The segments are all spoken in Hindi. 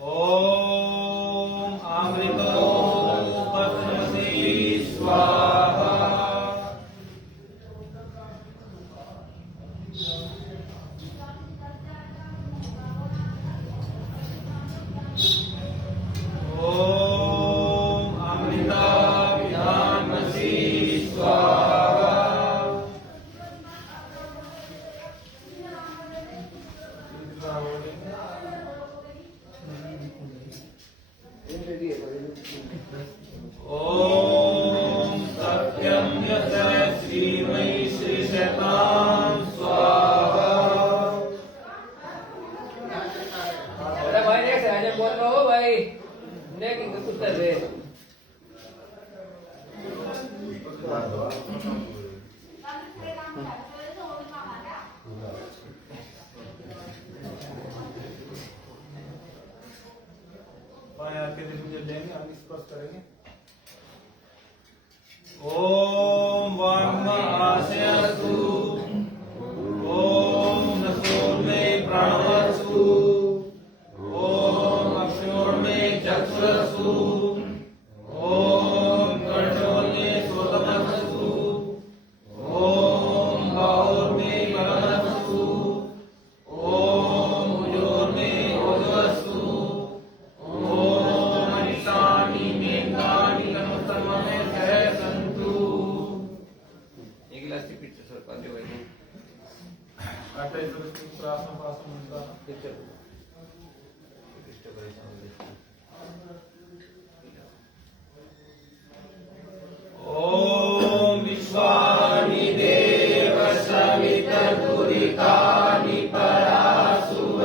ओम अमृतो भस्मसी स्वाहा। ओम अमृता विधामसी स्वाहा। ओम सत्यम यस्य श्रीमयी श्री शैतान स्वाहा। अरे भाई ने सहज बोल रहा हो भाई ने कि कुत्ते से के दिन मुझे लेंगे, हम स्पर्श करेंगे। ओम वाम आशयस्तु, ओम नसोर्मे प्राणवस्तु, ओम अक्षोर्मे चक्षुरस्तु, ओम कर्णोर्मे श्रोत्रमस्तु, ओम बाहोर्मे मलमस्तु, ओम भुजोर्मे ओजोस्तु, ओम विश्वानि देव सवितर्दुरितानि परासुव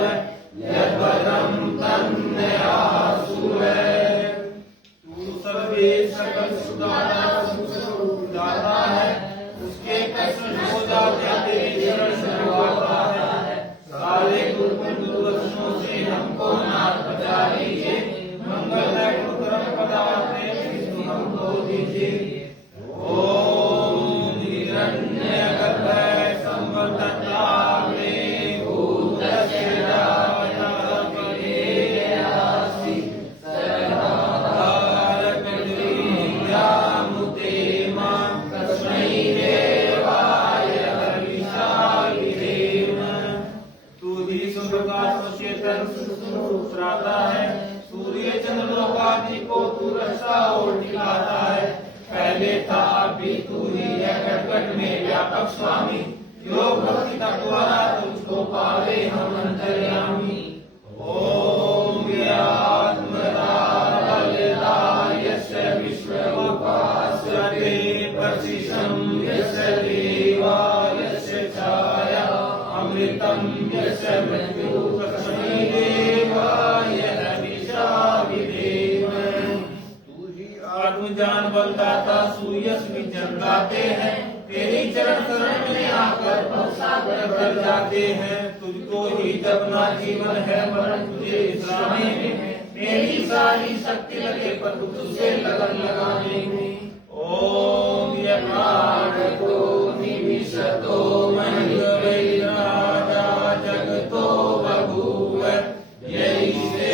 यद्वदं तन्नयासुव। तू सर्वे सकल सुदाता है, उसके कष्ट हो जाते तेरे चरण शरणवाता है। सारे दुर्दर्शनों से हमको नाथ बचाइए, मंगल है कुकर्म पदार्थ हमको दीजिए। ओम हिरण्यगर्भ संवर्तताम्रे भूतस्य रावणपदेयासि सर्वधारकलीलामुते मां तस्मै देवाय हविषाविधेम। तू ही सुप्रकाश चेतन सुश्राता है, सूर्य चंद्र लोकादि को तू रचता और दिखाता है। पहले था अभी तू ही है घट में व्यापक स्वामी, योग भक्ति का द्वारा तुझको पावे हम अंतर्यामी। ओम व्यात्मदा यस्य विश्वोपास्यते प्रशिशं यस्य देवा यस्य छाया अमृतं यस्य मृत्यु तस्मै देवाय हविषाविधेम। आत्मजान बलदाता सूर्य भी जगाते हैं, तेरी चरण शरण में आकर भवसागर भर जाते हैं। तुझको ही जपना जीवन है, मरण तुझे विश्रामे में। मेरी सारी शक्ति लगे पर तुझसे लगन लगाने में। ओम यज्ञो निमिषतो मंगलैराजा जगतो बभूव यही से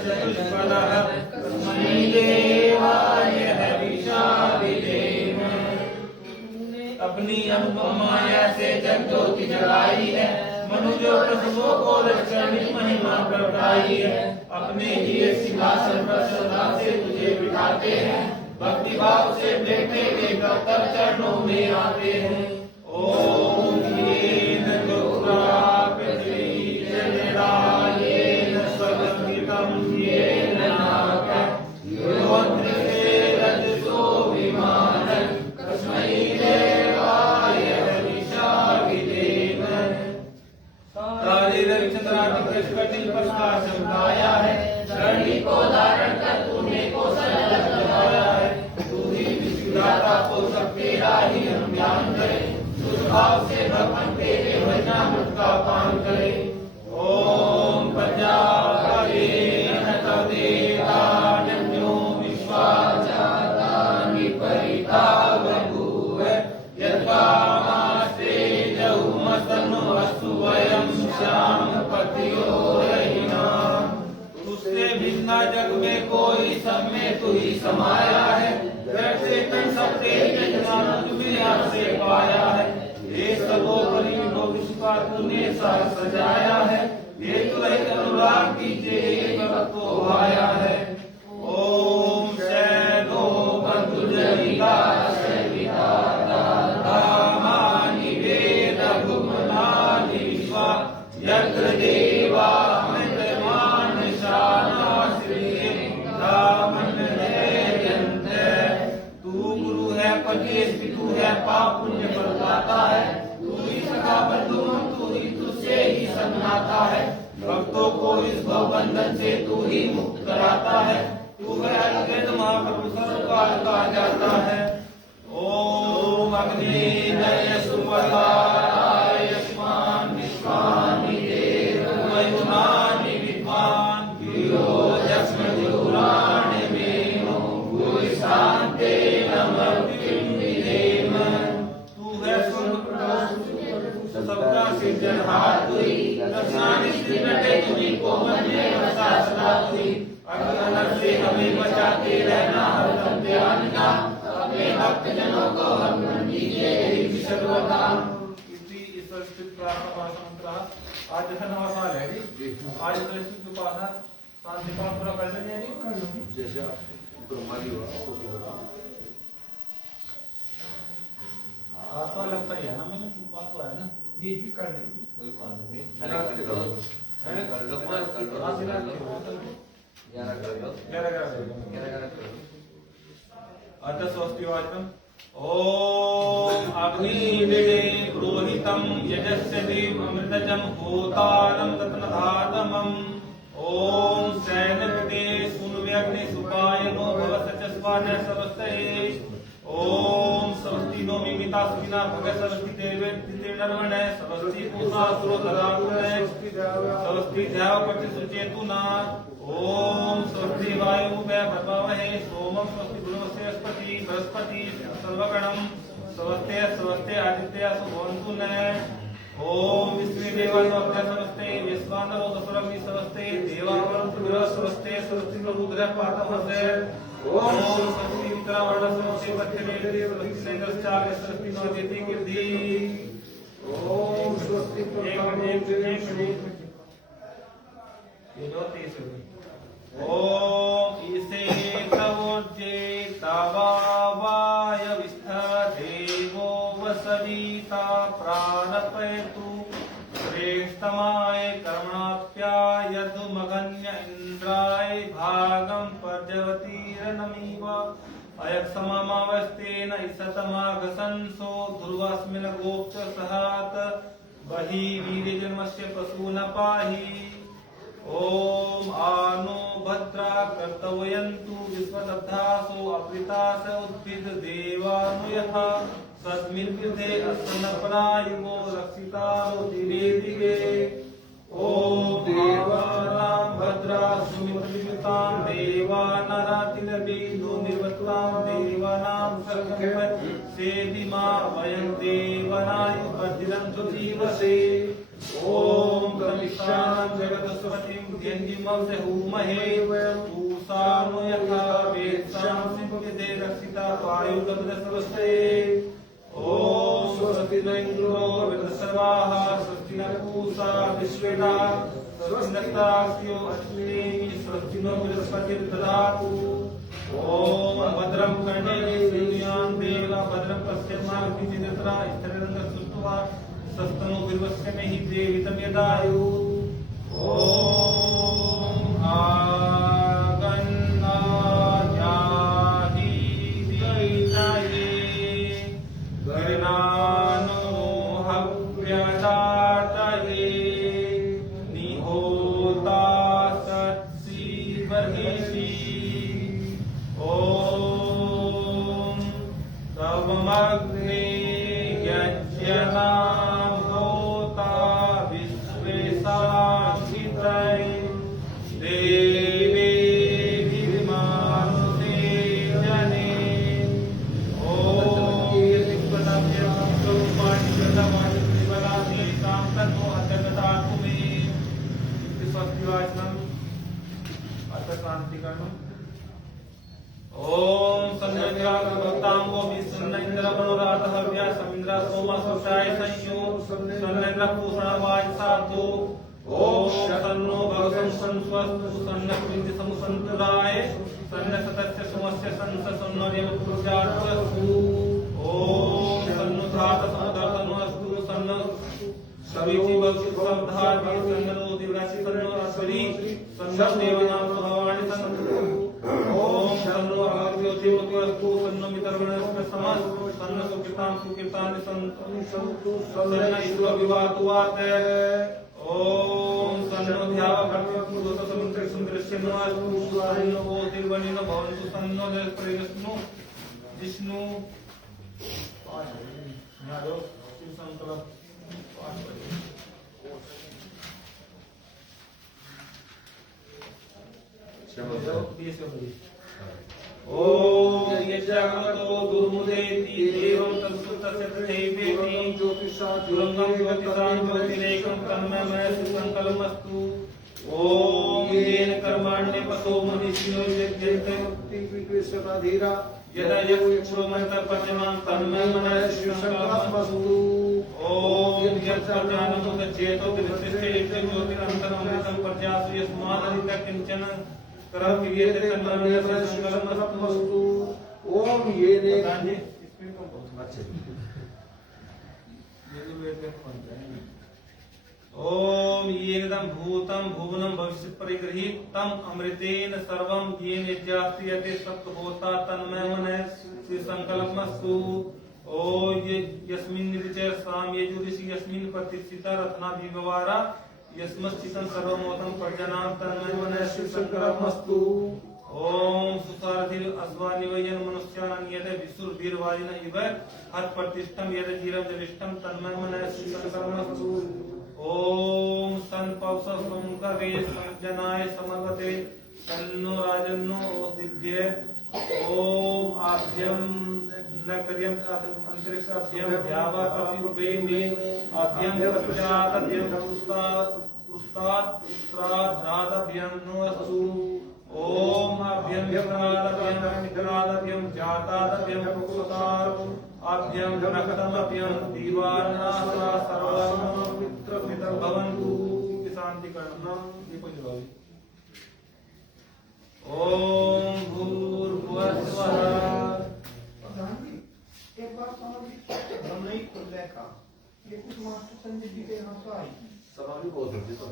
चतुष्फलः तस्मै देवाय हविषाविधेम। अपनी अनुपम माया से जग ज्योति जलाई है, मनुष्य प्रसवों को रक्षण महिमा प्रगटाई है। अपने लिए सिंहासन पर श्रद्धा से तुझे बिठाते हैं, भक्ति भाव से देखते देखकर तब चरणों में आते हैं। ओम येन दुर्गापति जनेरायेन स्वगंधितं येन नाकः योऽन्त्रिते रजसो विमानं तस्मै देवाय हविषाविधेम। तारे रविचंद्रादि कृष्ण प्रकाश चमकाया है, धरणी को धारण कर तूने को सरल बनाया है। तू ही विश्वदाता को सब तेरा ही हम ध्यान करें, तुझ भाव से भगवान तेरे वचनामृत का पान करें। ओम प्रजापतेन तदेवान्यो विश्वाचातानि परिता बभूव यत्कामास्ते जहुमस्तनु वयं श्याम पतियो रहिना। तुझसे भिन्न जग में कोई, सब में तू ही समाया है, जैसे तन सब तेरे जन्म तुम्हें आपसे पाया है। ये सर्वोपरि विभो विश्व का तूने सार सजाया है, ये तुरहित अनुराग कीजिए एक वक्त को आया है। ओम शैलो बंधुजलिका शैलिता धामानि वेद गुमनानि विश्वा यत्र देवा अमृतमान शानाश्रिये धामन जयन्ते। तू गुरु है पतित पितु है पाप पुण्य फलदाता है, तू ही सखा बंधु तू ही तुझसे ही सब नाता है। भक्तों को इस भव बंधन से तू ही मुक्त कराता है, तू है अद्वैत महाप्रभु सर्वकाल का जाता है। ओम अग्निनय सुपदाय यस्मान विश्वानि देव वयुनानि विद्वान् गिरोजस्म जुराणि मेनो भूय शान्ते नमः विदेम। तू है सबका सिरजनहार तुई, दक्षिणानि श्रीनटे तुम्हीं को मन में बसा सदा तुई। अज्ञान से हमें बचाते रहना हरदम ध्यान का, अपने भक्त जनों को हम दीजिए ही सर्वदा। इसी संस्कृत प्रार्थना मंत्र आज जैसा नवा साल है जी, आज संस्कृत उपासना शांति पाठ पूरा कर लेंगे जी, जैसे ब्रह्माजी हुआ आपको लगता है ना, मैंने बात तो है ना जी जी कर लीजिए, कोई बात नहीं। अतः स्वस्तिवाचकम्। ओम अग्निवीणे पुरोहितं यजस्य देव अमृतजं होतारं रत्नधातमम्। ओम सैनपते सुनव्यग्नि सुपायनो भव सचस्वान सवस्तये। ओम स्वस्ति नो मिमिता सुखिना भगत स्वस्ति देवे तिथिर्नर्वण स्वस्ति पूषा सुरोधरागुण स्वस्ति ध्याव पति सुचेतुना। ओम स्वस्ति वायु वे भर्वावहे सोमं स्वस्ति गुरुवस्य बृहस्पति सर्वगणं स्वस्ते स्वस्ते आदित्य सुभवन्तु न। ओम विश्वे देवाः समस्ते विश्वानरो दशरथि समस्ते देवावरन्तु बृहस्पते स्वस्ति रुद्र पातमसे। ओम स्वस्ति मित्रावर्ण स्वस्ति पत्यमेति स्वस्ति सेन्द्रश्चार्य स्वस्ति नो अदिति कीर्ति। ओम स्वस्ति ओम ईसे तवोज्जे तावावाय विस्था देवो वसविता प्राणपयतु श्रेष्ठमाय कर्मणाप्यायदुमगन्य इंद्राय भागं पर्जवतीरनमीव अयक्षमावस्तेन इसतमागसंसो ध्रुवस्मिन् गोप्च सहात बहि वीर्यजन्मस्य पशून् पाहि। ओम आनो भद्रा कर्तव्यन्तु विश्वदब्धासो अप्रितास उद्भिद देवानुयः तस्मिन् विधे अस्मन्नपरायुगो रक्षितारो दिवे दिवे। ओम देवानां भद्रा सुमित्रयुतां देवानारातिरबिन्दु निर्वतां देवानां सर्गं सेदिमा वयं देवनाय भद्रन्तु जीवसे। ओम कमिष्यानं जगतस्वतीं व्यञ्जिमं सहूमहे पूषानो यथा वेत्सां सिंहदे रक्षिता वायुगमनस्वस्ते। ओम स्वस्ति न इंद्रो वृद्धसर्वाः स्वस्ति न पूषा विश्वेदा स्वस्ति नस्तास्यो अश्विनी स्वस्ति नो बृहस्पतिर्दधातु। ओम भद्रं कर्णेभिः श्रीयान् देवा भद्रं पश्येमाग्निमित्रा स्थिररङ्गस्तुत्वा सस्तनो विर्वस्य मे हि देवितं यदायु। ओम आगन्नायाहि दीनाये गणानो हव्यदातये निहोता सत्सि बर्हिषि। ओम तवमग्ने यज्ञनां होता विश्वेशाचितै देवे विमानुते जने ओम ओम संयंत्रा भक्तांगो विसन्नेन्द्र मनोराथ हव्या समिंद्र सोमा सोषाय संयो सन्नेन्द्र पूषण वाज साधु ओम शन्नो भगवन् संस्वस्तु सन्न कृति समुसंतुराय सन्न सतस्य समस्य संस सन्नदेव पुरुषार्थस्तु ओम सन्नो धात समदर्तनस्तु सन्न सविति भक्ति श्रद्धार्मी सन्नो दिव्यासि सन्नो असुरी सन्न देवनाम भवानि सन्नो ओम सन्नो ज्योतिमतु सन्नो मित्रगणस्म समस्त सन्न सुकृतां सन्तु सन्न ईश्वर विवातु वाते ओम सन्नो ध्यावा भक्ति दोष समुद्र सुंदरस्य नमस्तु सन्नो वो तिरुवनिन भवन्तु सन्नो जयस्त्रिविष्णु विष्णु नारो शिव संकल्प ओम यज्ञागतो गुरुमुदेति एवं तत्सुतस्य तथैवेति ज्योतिषाजुरंगं ज्योतिषां ज्योतिरेकं तन्मय सुसंकल्पमस्तु ओम येन कर्माण्य पतो मनीषिणो यज्ञन्ते मुक्तिविश्वताधीरा यदा यक्षुमन्त्र पचमां तन्मय मनः सुसंकल्पमस्तु ओम यत्प्रजानमुदचेतो विदृष्टे ज्योतिरन्तरमृतं प्रजासु यस्मादधिक किंचन करम विवेद तन्मय संकल्पमस्तु ओम ये ने इसमें तो बहुत अच्छे ये जो वेद में मंत्र है ओम येदं भूतं भुवनं भविष्यत् परिगृहीतं अमृतेन सर्वं येन यज्ञास्ति सत्त्वभूता तन्मय मनः श्री संकल्पमस्तु ओम यस्मिन् नित्य साम यजुरिषि यस्मिन् प्रतिष्ठिता रत्ना विववारा यस्मच्चितं सर्वमोतं प्रजनां तन्मय मनः श्री संकल्पमस्तु ओम सुसारथिर अस्वानिवयन मनुष्यानां यद विसुरवीरवादिन इव हत प्रतिष्ठं यद जीरव जविष्ठं तन्मय मनः श्री संकल्पमस्तु ओम सन पौष संकरे संजनाय समर्पते तन्नो राजन्नो दिव्य ओम आद्यम न करियं अंतरिक्ष अध्ययन ध्यावा कपिरुपे में अध्ययन पश्चात अध्ययन उस्ताद श्राद्धादभ्यं नोऽस्तु ओम अभ्यं विक्रादभ्यं जातादभ्यं कुकुतार अभ्यं नखदमभ्यं दीवानासा सर्वं मित्रमितं भवन्तु शांति करना ये कोई जवाब ओम भूर्भुवस्वः एक बार समझ हम नहीं खुद देखा ये कुछ मास्टर संजय जी के यहाँ से आई सवाल भी बहुत होते तो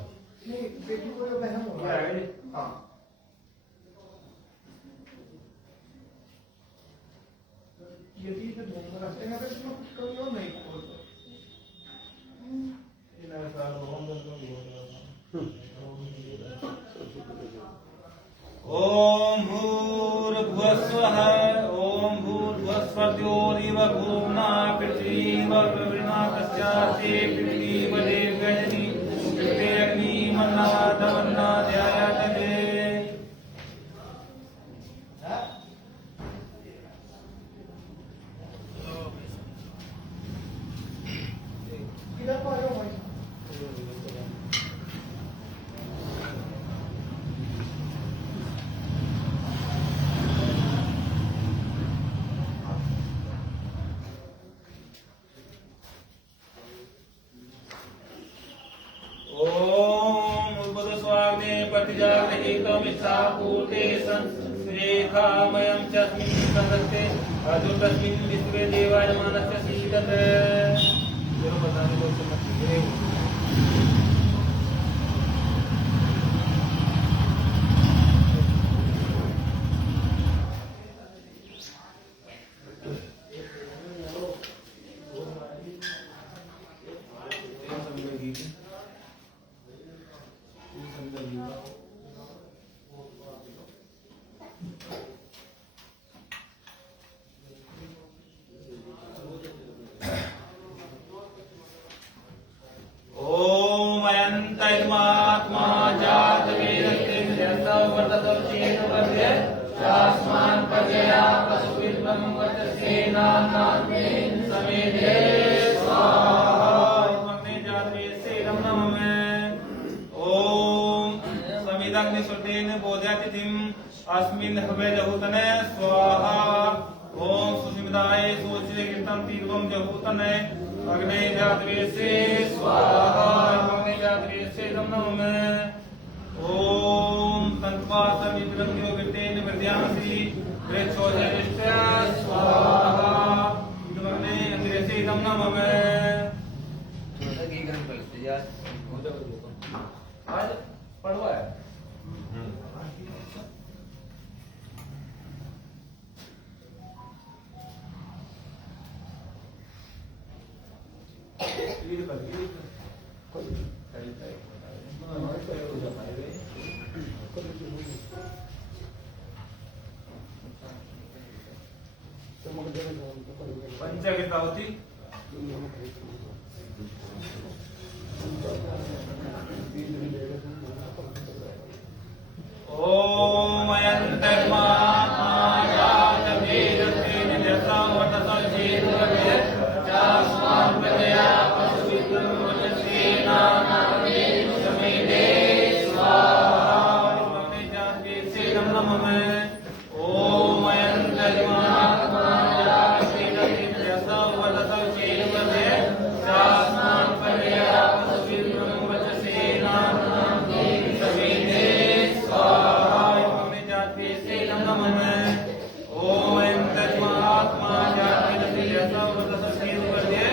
नहीं बेटी को ये बहन हो रहा है हाँ यदि इसे ढूंढ रखते हैं तो इसमें कुछ कमी और नहीं खोल इन साल हम दोनों ओम भूर्भुवस्वः ओम भूर्भुवस्वत्योरिव भूम्ना पृथ्वीव प्रवृणा तस्यास्ते पृथ्वीव देवगणनी कृते अग्निमन्नादवन्ना ध्यायातते इधर को आयो भाई ओम उद्बुधस्वाग्ने प्रतिजागृहीतमिच्छापूर्ते संश्रेखामयं च अस्मिन् सदस्ते अजुतस्मिन् विश्वे देवायमानस्य सीदते जरा बताने को समझ वचसेनानाते समेते स्वाहा मग्ने जातवेदसे इदं नमः ओम समिदं निश्रुतेन बोधयतिथिम् अस्मिन् हवे जहूतने स्वाहा ओम सुसिमदाय सोचिरे कीर्तन तीर्वम जहूतने अग्ने जातवेदसे स्वाहा मग्ने जातवेदसे इदं नमः ओम तन्त्वा समिद्रं योगितेन मृद्यांसि वृक्षोजयिष्ठा स्वाहा मग्ने अंग्रेसे इदं नमः आज पढ़वा है पंचगीता होती ओम अयंतर्मा आयात वेदते निजसा वटसा चेतवे चास्मान् प्रजया पशुविद्रं वचसेना नामे समेते स्वाहा मग्ने जातवेदसे इदं नमः ओम अयंतर्मा आयात वेदते निजसा वटसा चेतवे चास्मान् प्रजया पशुविद्रं वचसेना नामे समेते स्वाहा मग्ने जातवेदसे इदं नमः ओम ऐं तज्मात्मा जातवेदसे यथा वदसा चेतवे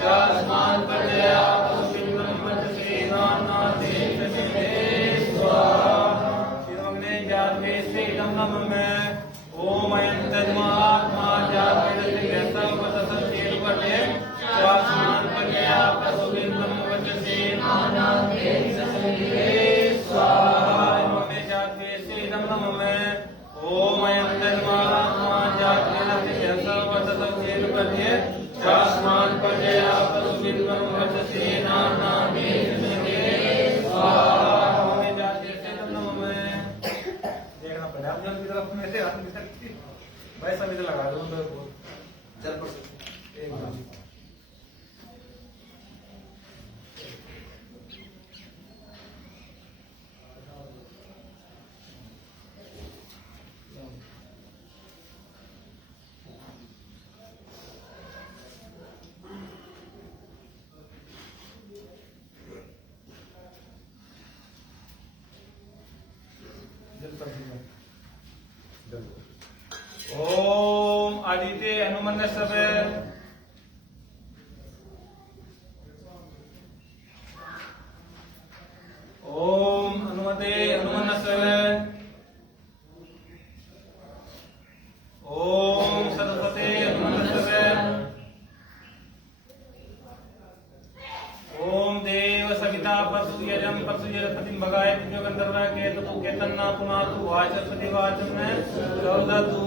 चास्मान् प्रजया पशुविद्रं वचसेना नामे समेते स्वाहा मग्ने जातवेदसे इदं नमः ओम ऐं तज्मात्मा जातवेदसे यथा वदसा चेतवे चास्मान् प्रजया पशुविद्रं वचसेना नामे समेते स्वाहा मग्ने जातवेदसे इदं नमः ओम ऐं तन्मात्मा जातवेदसे यथा वदसा चेतवे चास्मान् प्रजया पशुविद्रं वचसेना नामे समेते स्वाहा मग्ने जातवेदसे इदं नमः देखना पड़ेगा आप जल्दी तरफ में से हाथ में सकती वैसा भी तो लगा दो चल पड़ एक बार ओम आदित्य हनुमन्य सवे ओम हनुमते हनुमन्य सवे ओम सरस्वते हनुमन्य सवे ओम देव सविता पशु यजम पशु यजपतिं भगाय पुण्य गंधर्व केतु केतन्ना पुनातु वाच सरस्वती वाचम में गौदतु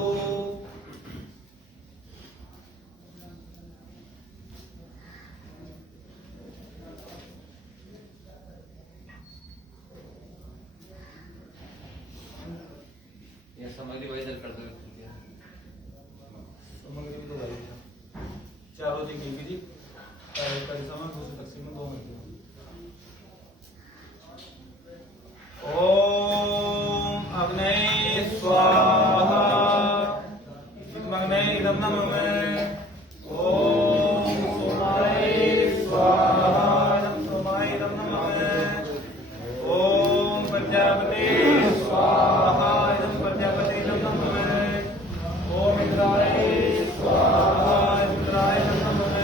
सामग्री वही दल कर दो सामग्री में तो भाई चारों जी की जी परिसमन दूसरे तकसीम में 2 मिनट ओम अग्ने स्वाहा मग्ने इदं नमः ओम सोमाय स्वाहा सोमाय इदं नमः ओम प्रजापते स्वाहा इदं प्रजापते इदं नमः ओम इंद्राय स्वाहा इंद्राय इदं नमः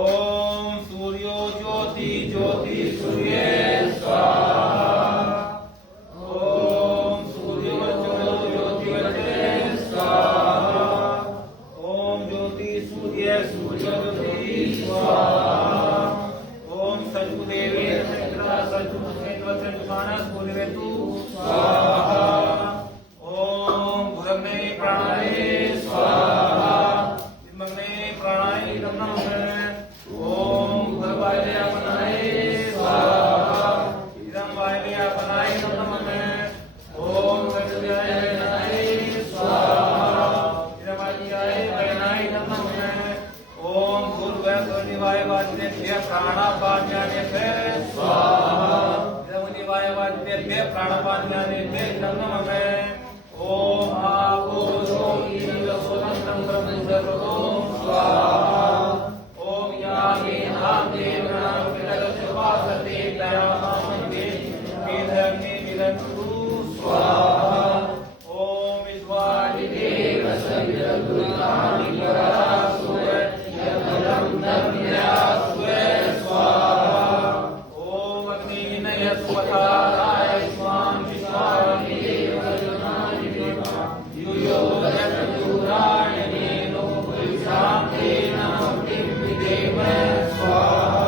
ओम सूर्यो ज्योति ज्योति सूर्ये स्वाहा ओम सूर्य पाण्यानेभ्ये नमः। ओम आपो ज्योतिरसोदन्तं ब्रह्मसर्वं स्वाहा। ओम यामेनाग्ने गणापितरसुवासते तयामामन्ते वेदग्ने विदन्तु स्वाहा। ओम विश्वादिदेव सवितर्दुर्गाणि परासुर यदलं दम्यासुर स्वाहा। ओम अग्निविनय स्वधाराय स्वां विश्वामिदेव जुनानि देवा युयो यत्तुरायणेनो पुरुषान्तेन विदेव स्वाहा।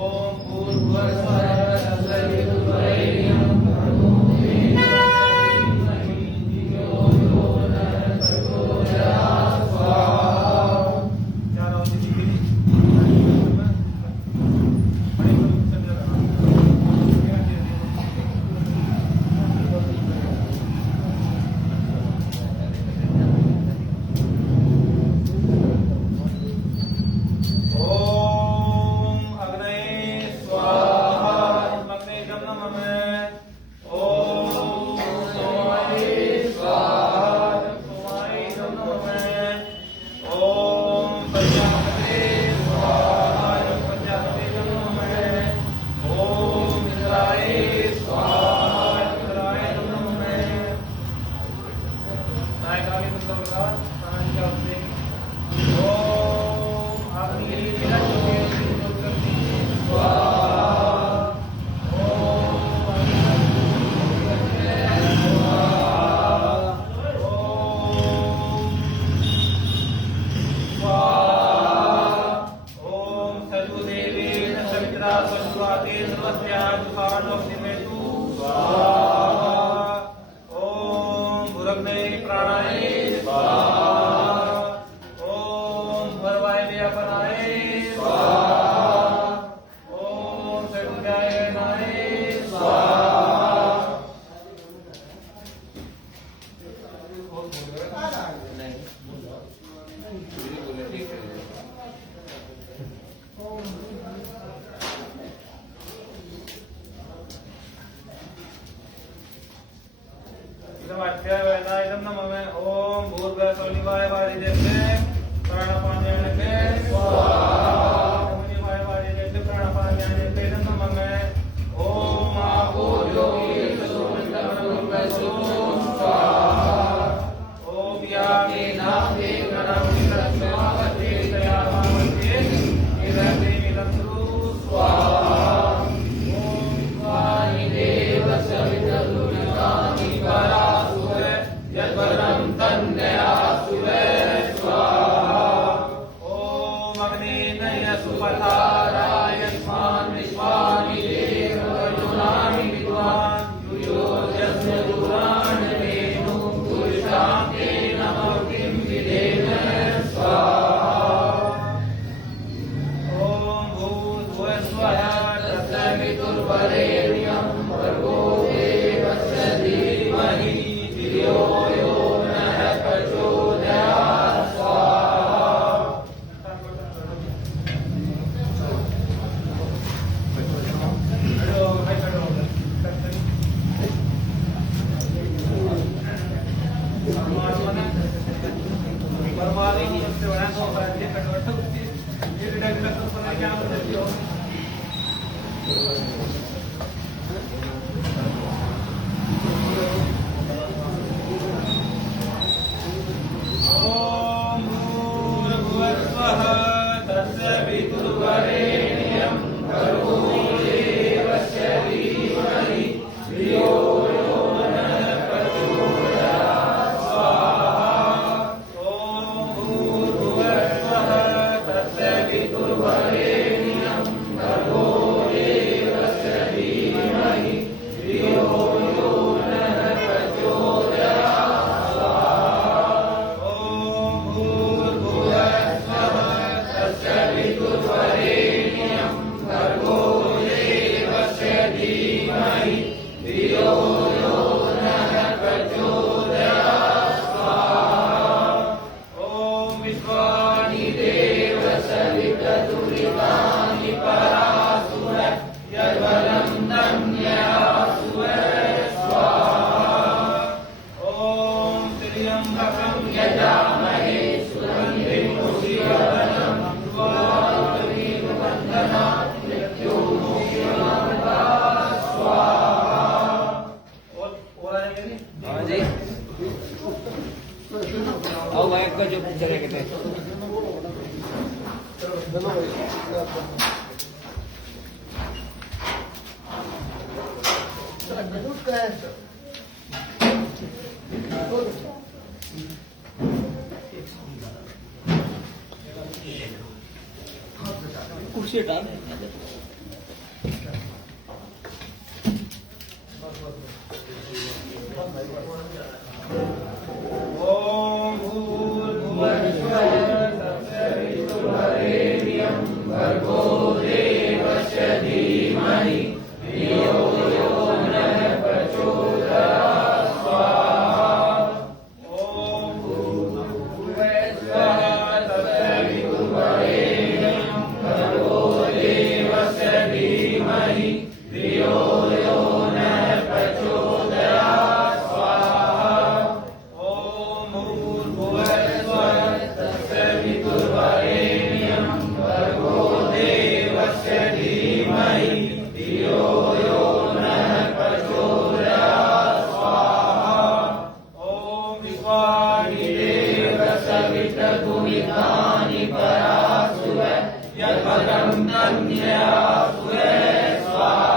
ओम भूर्भुवस्सुवः सवितुर्वरेण्यं भर्गो देवस्य धीमहि धियो यो नः प्रचोदयात् स्वाहा। चारों दिशा ओम अग्नये स्वाहा। अग्नेयं नमः। ओम सोमाय स्वाहा। सोमाय नमः। ओम प्रजापते स्वाहा। प्रजापते नमः। ओम इंद्राय स्वाहा। इंद्राय नमः। नायकागे मुद्दा प्राणायाम करते ओम अग्निवीरज्योति स्वाहा। ओम ओम सजुदेवेन सवित्रा सजुवाते सर्वस्याजुषाणोऽग्निमेतु स्वाहा। ओम भुरग्ने प्राणाय स्वाहा। ओम भरवायव्यापनाय स्वाहा। ओम सवित्र्यायनाय स्वाहा। इदमध्यायवेदायं नमः। ओम भूर्भुवस्सुवाय वारिदेव्ये प्राणपाण्यानेभ्ये स्वाहा। मुनिवाय वारिदेव्ये प्राणपाण्यानेभ्ये नमः। ओम आपो ज्योतिरसोदन्तं ब्रह्मसर्वं स्वाहा। ओम यामेनाग्ने गणापितरसुवासते तयामामन्ते वेदग्ने विदन्तु स्वाहा। ओम विश्वादिदेव सवितर्दुर्गाणि परासुर यद्वरं तन्नयासुर स्वाहा। ओम अग्नि हाँ जी आओ भाई का जो चले कहते कुर्सी हटा दे ओम भूर्भुवः तत्सवितुर्वरेण्यं भर्गो देवस्य धीमहि धियो यो नः प्रचोदयात् स्वाहा ओम भूर्भुवः तत्सवितुर्वरेण्यं भर्गो देवस्य धीमहि धियो यो नः प्रचोदयात् स्वाहा ओम भूर्भुवः तत्सवितुर्वरेण्यं भर्गो देवस्य धीमहि धियो यो नः प्रचोदयात् स्वाहा ओम विश्वामिदेव सवितर्गुमितानि परासुर यत्पदं तन्मयासुर स्वाहा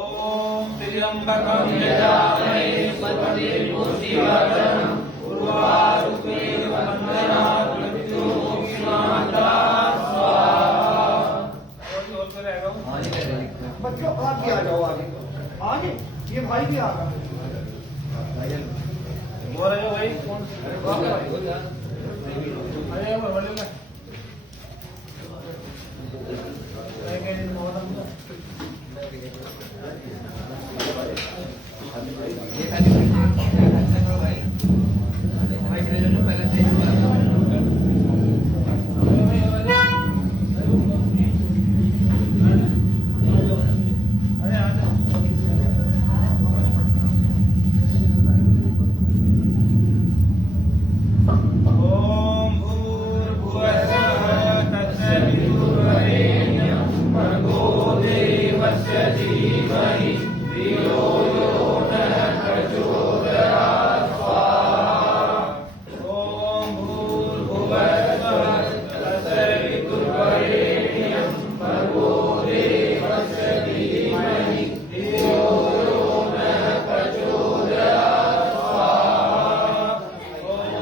ओम त्र्यंबकं यजामहे सुगन्धिपुष्टिवर्धनम् उर्वारुकमेव वन्दनात् मृत्युमुक्षीमाता स्वाहा बच्चों आगे आ जाओ आगे आगे ये भाई भी आ रहा है बोल रहे हो भाई अरे बोले ना ओम भूर्भुवः तत्सवितुर्वरेण्यं भर्गो देवस्य धीमहि धियो यो नः प्रचोदयात् स्वाहा ओम भूर्भुवः तत्सवितुर्वरेण्यं भर्गो देवस्य धीमहि धियो यो नः प्रचोदयात् स्वाहा ओम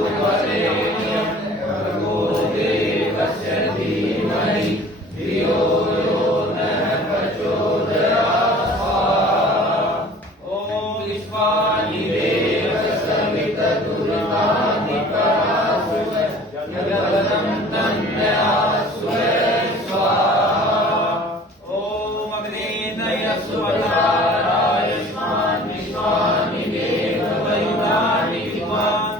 तत्सवितुर्वरेण्यं भर्गो देवस्य धीमहि धियो यो नः प्रचोदयात् स्वाहा ओम विश्वामिदेव सवितर्गुमितानि परासुर यत्पदं तन्मयासुर स्वाहा ओम अग्नेय स्वधारायुष्मान् विश्वामिदेव वयुधानि विद्वान्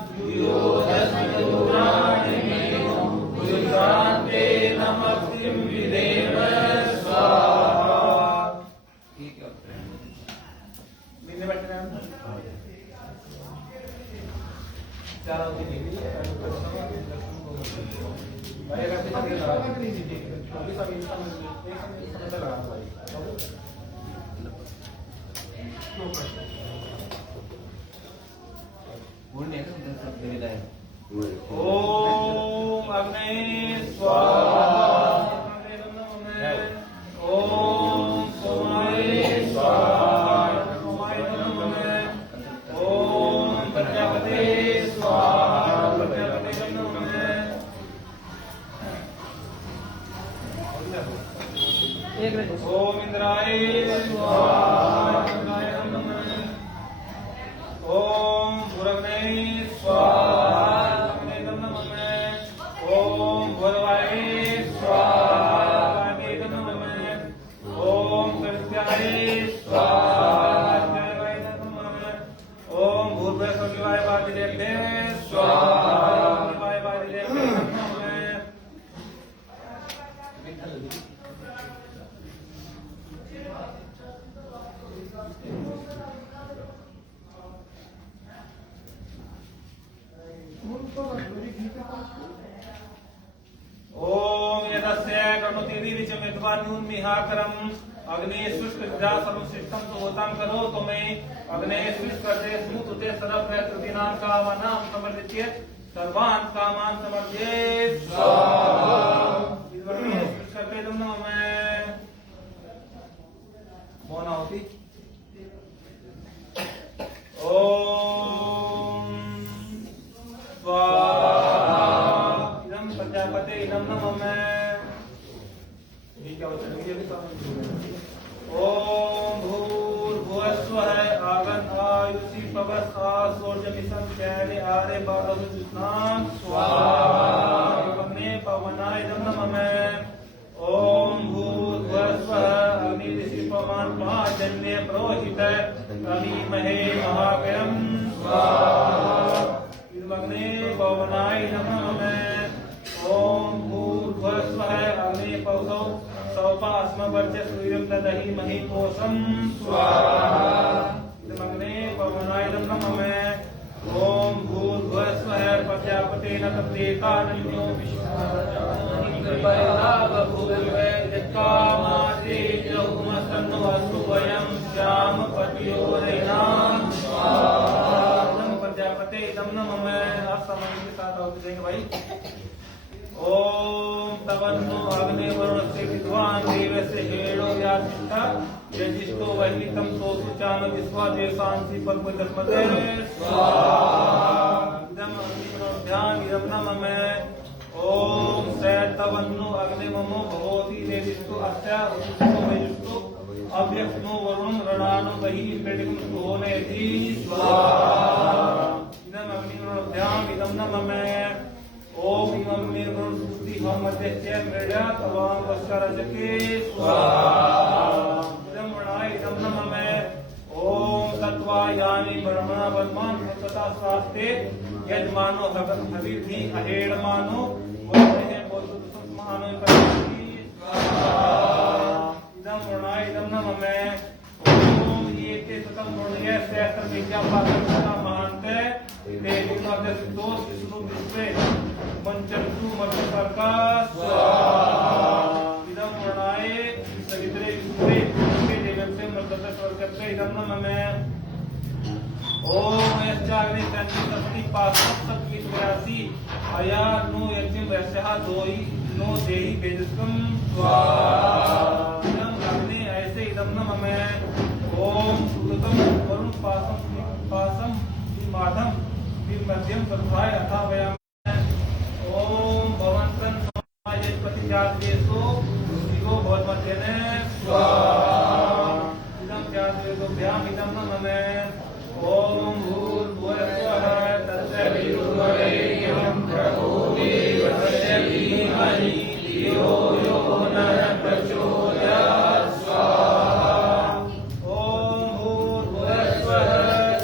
युगान्ते नमस्तिं विदेव स्वाहा ठीक है बिन्ने बैठे हैं चारों की नहीं भाई अगर किसी के लगा नहीं दी अभी सब एक समय लगा भाई बोलने का सब देता है ओम अग्ने स्वाहा ओम सोमाय स्वाहा सोमाय नमः ओम प्रजापते स्वाहा प्रजापते नमः ओम इंद्राय स्वाहा इंद्राय नमः ओम भूरग्ने स्वाहा भूरग्ने नमः ओम भूरवाय स्वाहा वाय नमः ओम कृत्याय स्वाहा कृत्याय नमः ओम भूर्भुवः वादिदेवे स्वाहा वादिदेवे नमः ओम यदस्य कर्णोतिरिच मेघवान्यून्मिहाकरम् अग्ने शुष्क विद्या सर्वश्रेष्ठम सुहोताम करो तो मैं अग्ने शुष्क करते स्मृत उते सर्व प्रकृतिनाम कामनाम समर्पित्य सर्वान् कामान् समर्पये स्वाहा। इस बार में शुष्क करते तुम ना मैं मौन होती ओम स्वाहा इदं प्रजापते इदं नमः मैं ये क्या वचन है अभी तो ओम भूर्भुवस्वः आगन आयुषि पवस आसोर्जमिसं चैले आरे बारह सुस्नाम स्वाहा अग्ने पवनाय इदं नमः मैं ओम भूर्भुवस्वः अग्नि ऋषि पवन महाजन्य प्रोहित अमीमहे महावीरं स्वाहा अग्ने पवनाय नमः मैं ओम भूर्भुवस्वः अग्ने पवसौ सौपास्म वर्चस्वीरं ददहि महीपोषं स्वाहा अग्ने पवनाय नमः मैं ओम भूर्भुवस्वः प्रजापते न तदेकानन्यो विश्वकामाते जहुमसन्वसुवयं श्याम पतियोरैनां स्वाहा प्रजापते इदं नमः मैं। आप समय के साथ आउट देंगे भाई। ओम तवन्नो अग्ने वरुणस्य विद्वान् देवस्य हेळो यासिष्ठा यजिष्ठो वैहितं सोऽसुचाम विश्वा देशांसि पद्मदस्मते स्वाहा इदं अग्निमोऽध्याम् इदं नमः मैं। ओम सैतवन्नो अग्ने ममो भवति देविष्ठो अस्या ऋतुष्ठो वैजुष्ठो अव्यक्ष्णो वरुणं रणानो बहिः पेटिकं सुहोनेति स्वाहा इदं अग्निमोऽध्याम् इदं नमः मैं। ओम इमं निर्गुण सुस्ति हम मध्यस्य मृडा तवाम वस्करजके स्वाहा इदं वर्णाय इदं नमः मैं। ओम तत्वायानि ब्रह्मणा वर्मान सतता स्वास्ते यजमानो हविर्धि अहेडमानो वस्ते बोधुसमानो करति स्वाहा इदं वर्णाय इदं नमः मैं। ओम येते सतम वर्णय सहस्र विद्या पात्रता महान्ते तेजोनादसितोष विष्णु विश्वे पंचमसु मध्य प्रकाश स्वाहा इदं वर्णाय सवित्रे विश्वे देवस्य मर्दत स्वर्गस्य इदं नमः मैं। ओम यश्चाग्नि तन्निसप्ति पासं सत्वित्वयासि अया नो यज्ञ वैश्यः दोई नो देहि वेदस्कं स्वाहा इदं अग्ने ऐसे इदं नमः मैं। ओम सुकृतं वरुण पासं विमाधं विमध्यं तत्वाय अथा वयम् ओम भवन्तं समायस्पति जातवेसो दिगो भवन्मध्यने स्वाहा इदं जातवेदोभ्याम् इदं नमः मैं। ओम भूर्भुवस्वः तत्सवितुर्वरेण्यं भर्गो देवस्य धीमहि धियो यो नः प्रचोदयात् स्वाहा ओम भूर्भुवस्वः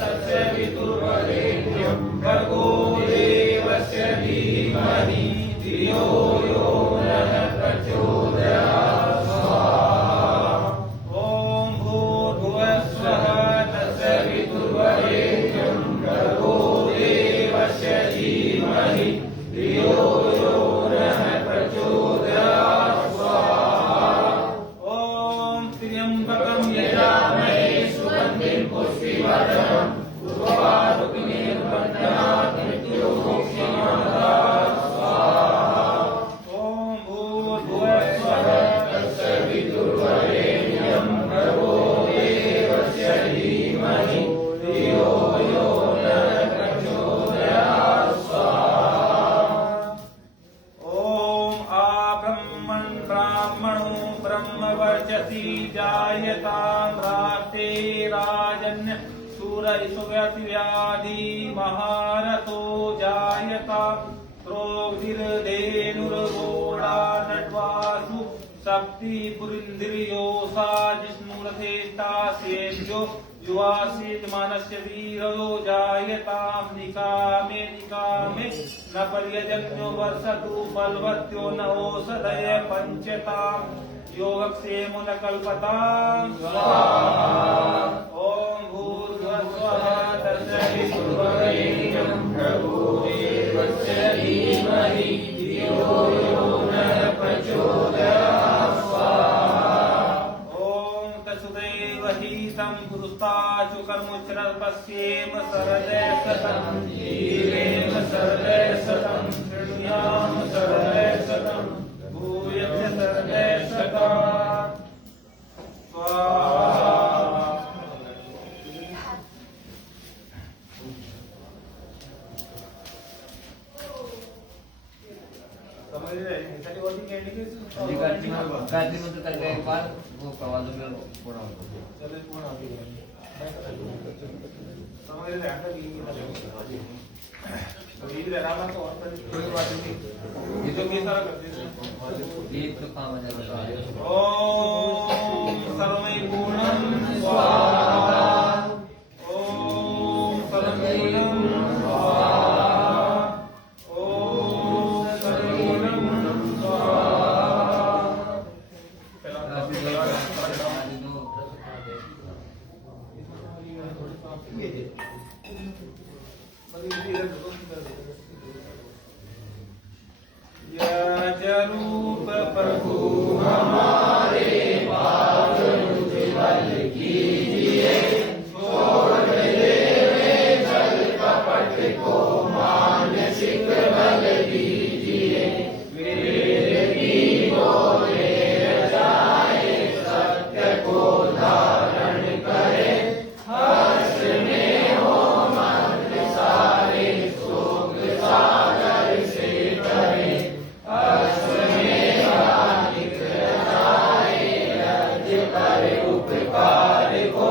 तत्सवितुर्वरेण्यं भर्गो देवस्य धीमहि धियो यो नः प्रचोदयात् स्वाहा ओम भूर्भुवस्वः तत्सवितुर्वरेण्यं भर्गो देवस्य धीमहि धियो यो नः प्रचोदयात् स्वाहा ओम त्र्यंबकं यजामहे सुगन्धिं पुष्टिवर्धनम् उर्वारुकमेव बन्धनात् मृत्युमोक्षमामृतात् स्वाहा ओम भूर्भुवस्वः तत्सवितुर्वरेण्यं भर्गो देवस्य धीमहि धियो यो नः प्रचोदयात् स्वाहा ओम आब्रह्मन् ब्राह्मणो ब्रह्मवर्चसि जायतां राष्ट्रे राजन्य सूरयसुव्याधि महारथो जायता त्रोग्धिर्धेनुर्गोडा नड्वासु सप्ति पुरिन्द्रियोषा जिष्णुरथेष्टा सेव्यो युवासेजमानस्य वीरो जायतां निकामे निकामे न पर्यजन्यो वर्षतु बलवत्यो न ओषधय पंचतां योगक्षेमो न कल्पतां स्वाहा ओम भूर्भुवस्वः तत्सवितुर्वरेण्यं भर्गो देवस्य धीमहि धियो यो नः प्रचोदयात् स्वाहा ओम तमेव हि सम्पुरुषाचु कर्मुच्चरः पश्येम सरले सतं जीवेम सरले सतं शृणुयाम सरले सतं भूयश्च सरले सतं स्वाहा। गायत्री मंत्र कर गए एक बार वो कवालों में पूरा हो कोई बात नहीं, ये तो किस तरह करते हैं? ये तो काम आ जाता है। ओम सर्वे पूर्णं स्वाहा। ओम सर्वे पूर्णं स्वाहा। ओम सर्वे पूर्णं रूप प्रभु हमारे पास उज्ज्वल कीजिए, छोड़ देवे जल कपट को मानसिक बल दीजिए, वेद की बोले जाए सत्य को धारण करे, हर्ष में हो मंत्र सारे शोक सागर से करे, उपकार को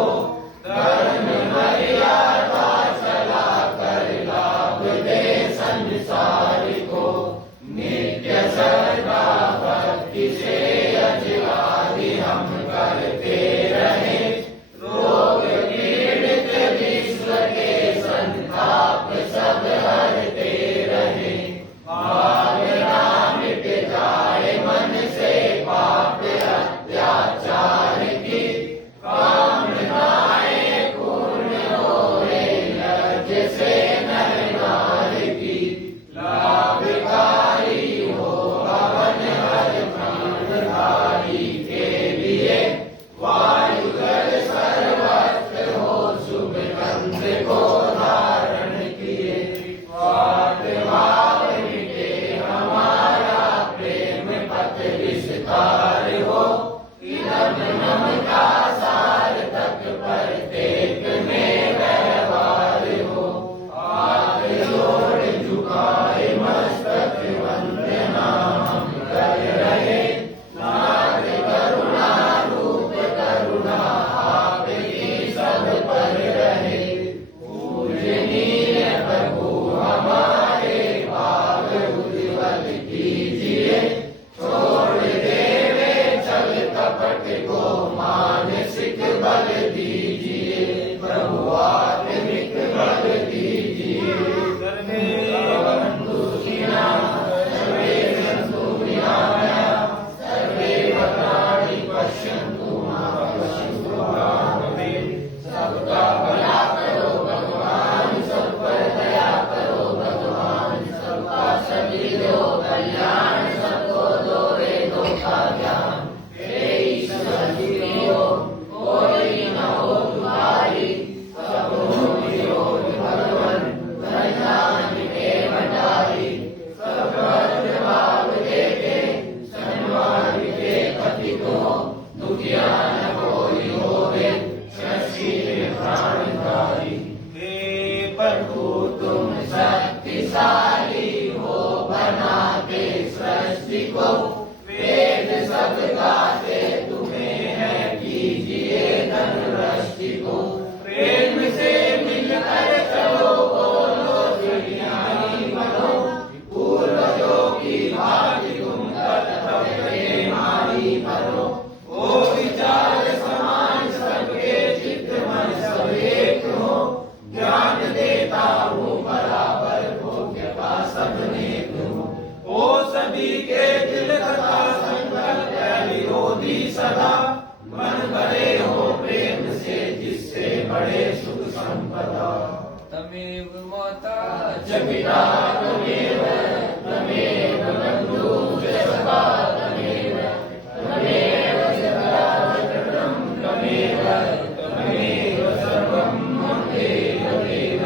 धर्म मर्यादा चला कर लाभ दे संसार को, नित्य सदा भक्ति से अजलादि हम करते रहे, रोग पीड़ित विश्व के संताप सब हरते रहे, भावना मिट जाए मन से पाप अत्याचार की, कामनाएं पूर्ण होए लज्ज से नर नार की, लाभकारी हो हवन हर प्राणधारी के लिए, वायुगल सर्वत्र हो शुभ गंध को धारण किए, स्वार्थ भाव मिटे हमारा प्रेम पथ विस्तार हो, इदम ममता सार्थक प्रत्येक में व्यवहार हो, हाथ जोड़ झुकाए मस्तक वंदना हम कर रहे, नाथ करुणा रूप करुणा आपकी सब पर रहे, पूजनीय प्रभु हमारे भाव उज्ज्वल कीजिए, छोड़ देवे छल कपट को मानसिक बल दीजिए, प्रभु आत्मिक बल दीजिए, सर्वे बंधु कीना सर्वे सन्तु निरामया, सर्वे भद्राणि पश्यन्तु मा कश्चित् भवेत्, सबका भला करो भगवान, सब पर दया करो भगवान, सबका सभी लो कल्याण, सबको दो वेदों का ज्ञान, हे ईश्वर जी हो, कोई न हो तुम्हारी, सब हो निरोग भगवन, वरदान के भंडारी, सब भद्र भाव देखे, सन्मान के पति को, दुखिया न कोई होवे, शशील प्राणधारी, हे प्रभु तुम शक्तिशाली हो, बनाते सृष्टि को, वेद सब गाते तुम्हें है, कीजिए धनवृष्टि को, प्रेम से मिलकर चलो बोलो दुनियाई बनो, पूर्वजों की भांति तुम कर्तव्य मारी बनो, ओ विचार समान सबके चित्त मन सब एक हो, ज्ञान देता हूँ बराबर भोग्यता सब नेक हो, ओ सभी के दिल तथा संकल्प विरोधी सदा, मन भरे हो प्रेम से जिससे बड़े सुख संपदा, तमेव माता च पिता तमेव, तमेव बंधु च सखा तमेव, तमेव सदा शरणं तमेव तमेव सर्वं मम देव देव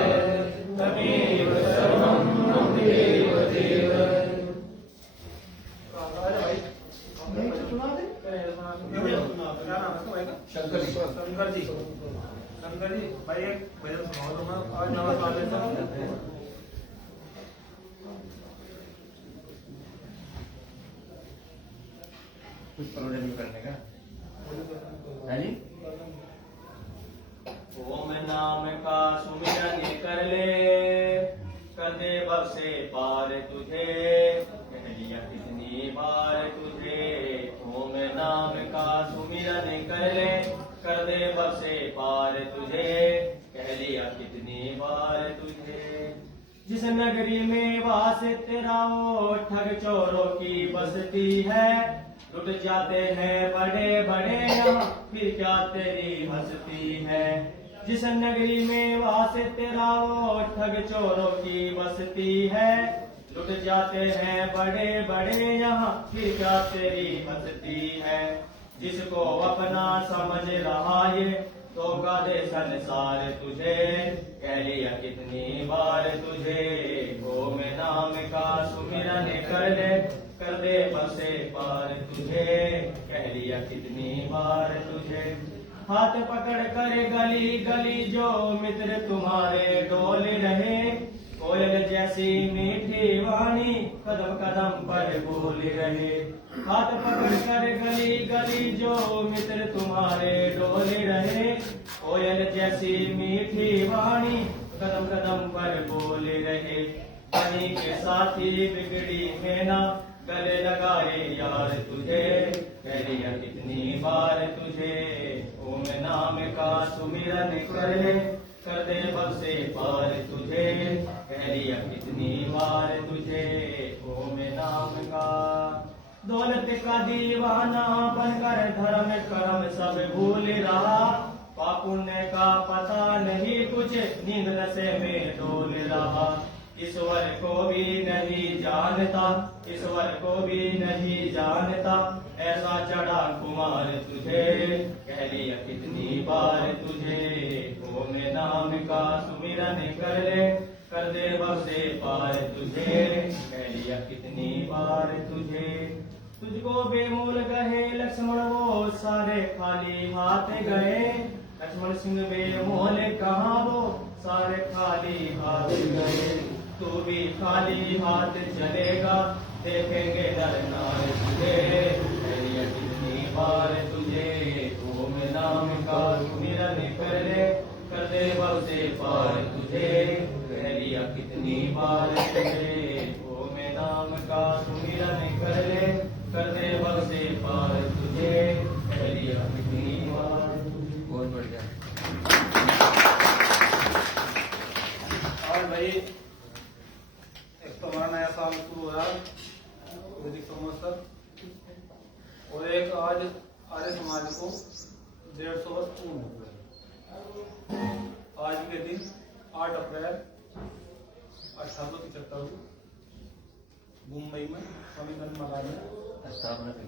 तमेव सर्वं मम देव देव। नहीं तो सुना दे। क्या नाम है इसका भाई का? शंकर जी। शंकर जी, शंकर जी भाई एक भजन सुनाओ तो मैं आज नमस्कार देता हूँ। कुछ प्रवचन करने का है जी। ओम नाम का सुमिरन कर ले, कर दे बख्शे पार तुझे, कह लिया कितनी बार तुझे। ओम नाम का सुमिरन कर ले, कर दे बख्शे पार तुझे, कह लिया कितनी बार तुझे। जिस नगरी में वास तेरा वो ठग चोरों की बसती है, लुट जाते हैं बड़े बड़े यहाँ, फिर क्या तेरी हंसती है। जिस नगरी में वास तेरा वो ठग चोरों की बसती है, लुट जाते हैं बड़े बड़े यहाँ, फिर क्या तेरी हंसती है। जिसको अपना समझ रहा ये धोखा दे संसार तुझे, कह लिया कितनी बार तुझे। ओम नाम का सुमिरन कर ले, कर दे बसे पार तुझे, कह लिया कितनी बार तुझे। हाथ पकड़ कर गली गली जो मित्र तुम्हारे डोल रहे, कोयल जैसी मीठी वाणी कदम कदम पर बोल रहे। हाथ पकड़ कर गली गली जो मित्र तुम्हारे डोल रहे, कोयल जैसी मीठी वाणी कदम कदम पर बोल रहे। कहीं के साथी बिगड़ी में ना गले लगाए यार तुझे, कह लिया कितनी बार तुझे। ओम नाम का सुमिरन कर ले, कर दे बख्शे पार तुझे, कह लिया कितनी बार तुझे। ओम नाम का दौलत का दीवाना बनकर धर्म कर्म सब भूल रहा, पाप पुण्य का पता नहीं कुछ, नींद नशे में डोल रहा। ईश्वर को भी नहीं जानता, ईश्वर को भी नहीं जानता, ऐसा चढ़ा कुमार तुझे, कह लिया कितनी बार तुझे। ओम नाम का सुमिरन कर ले, कर दे बख्शे पार तुझे, कह लिया कितनी बार तुझे। तुझको बेमूल कहे लक्ष्मण वो सारे खाली हाथ गए, लक्ष्मण सिंह बेमूल कहाँ वो सारे खाली हाथ गए। तू भी खाली हाथ चलेगा, देखेंगे दरनार तुझे, कह लिया कितनी बार तुझे। ओम नाम का सुमिरन कर ले, कर दे बख्शे पार तुझे, कह लिया कितनी बार तुझे। ओम नाम का सुमिरन कर ले, कर दे बख्शे पार तुझे, कह लिया कितनी बार तुझे। बहुत बढ़िया। और भाई तो हमारा नया साल शुरू हो रहा है वैदिक संवत्सर, और एक आज आर्य समाज को 150 वर्ष पूर्ण हो गए। आज के दिन 8 अप्रैल 1875 मुंबई में स्वामी दयानंद महाराज ने स्थापना की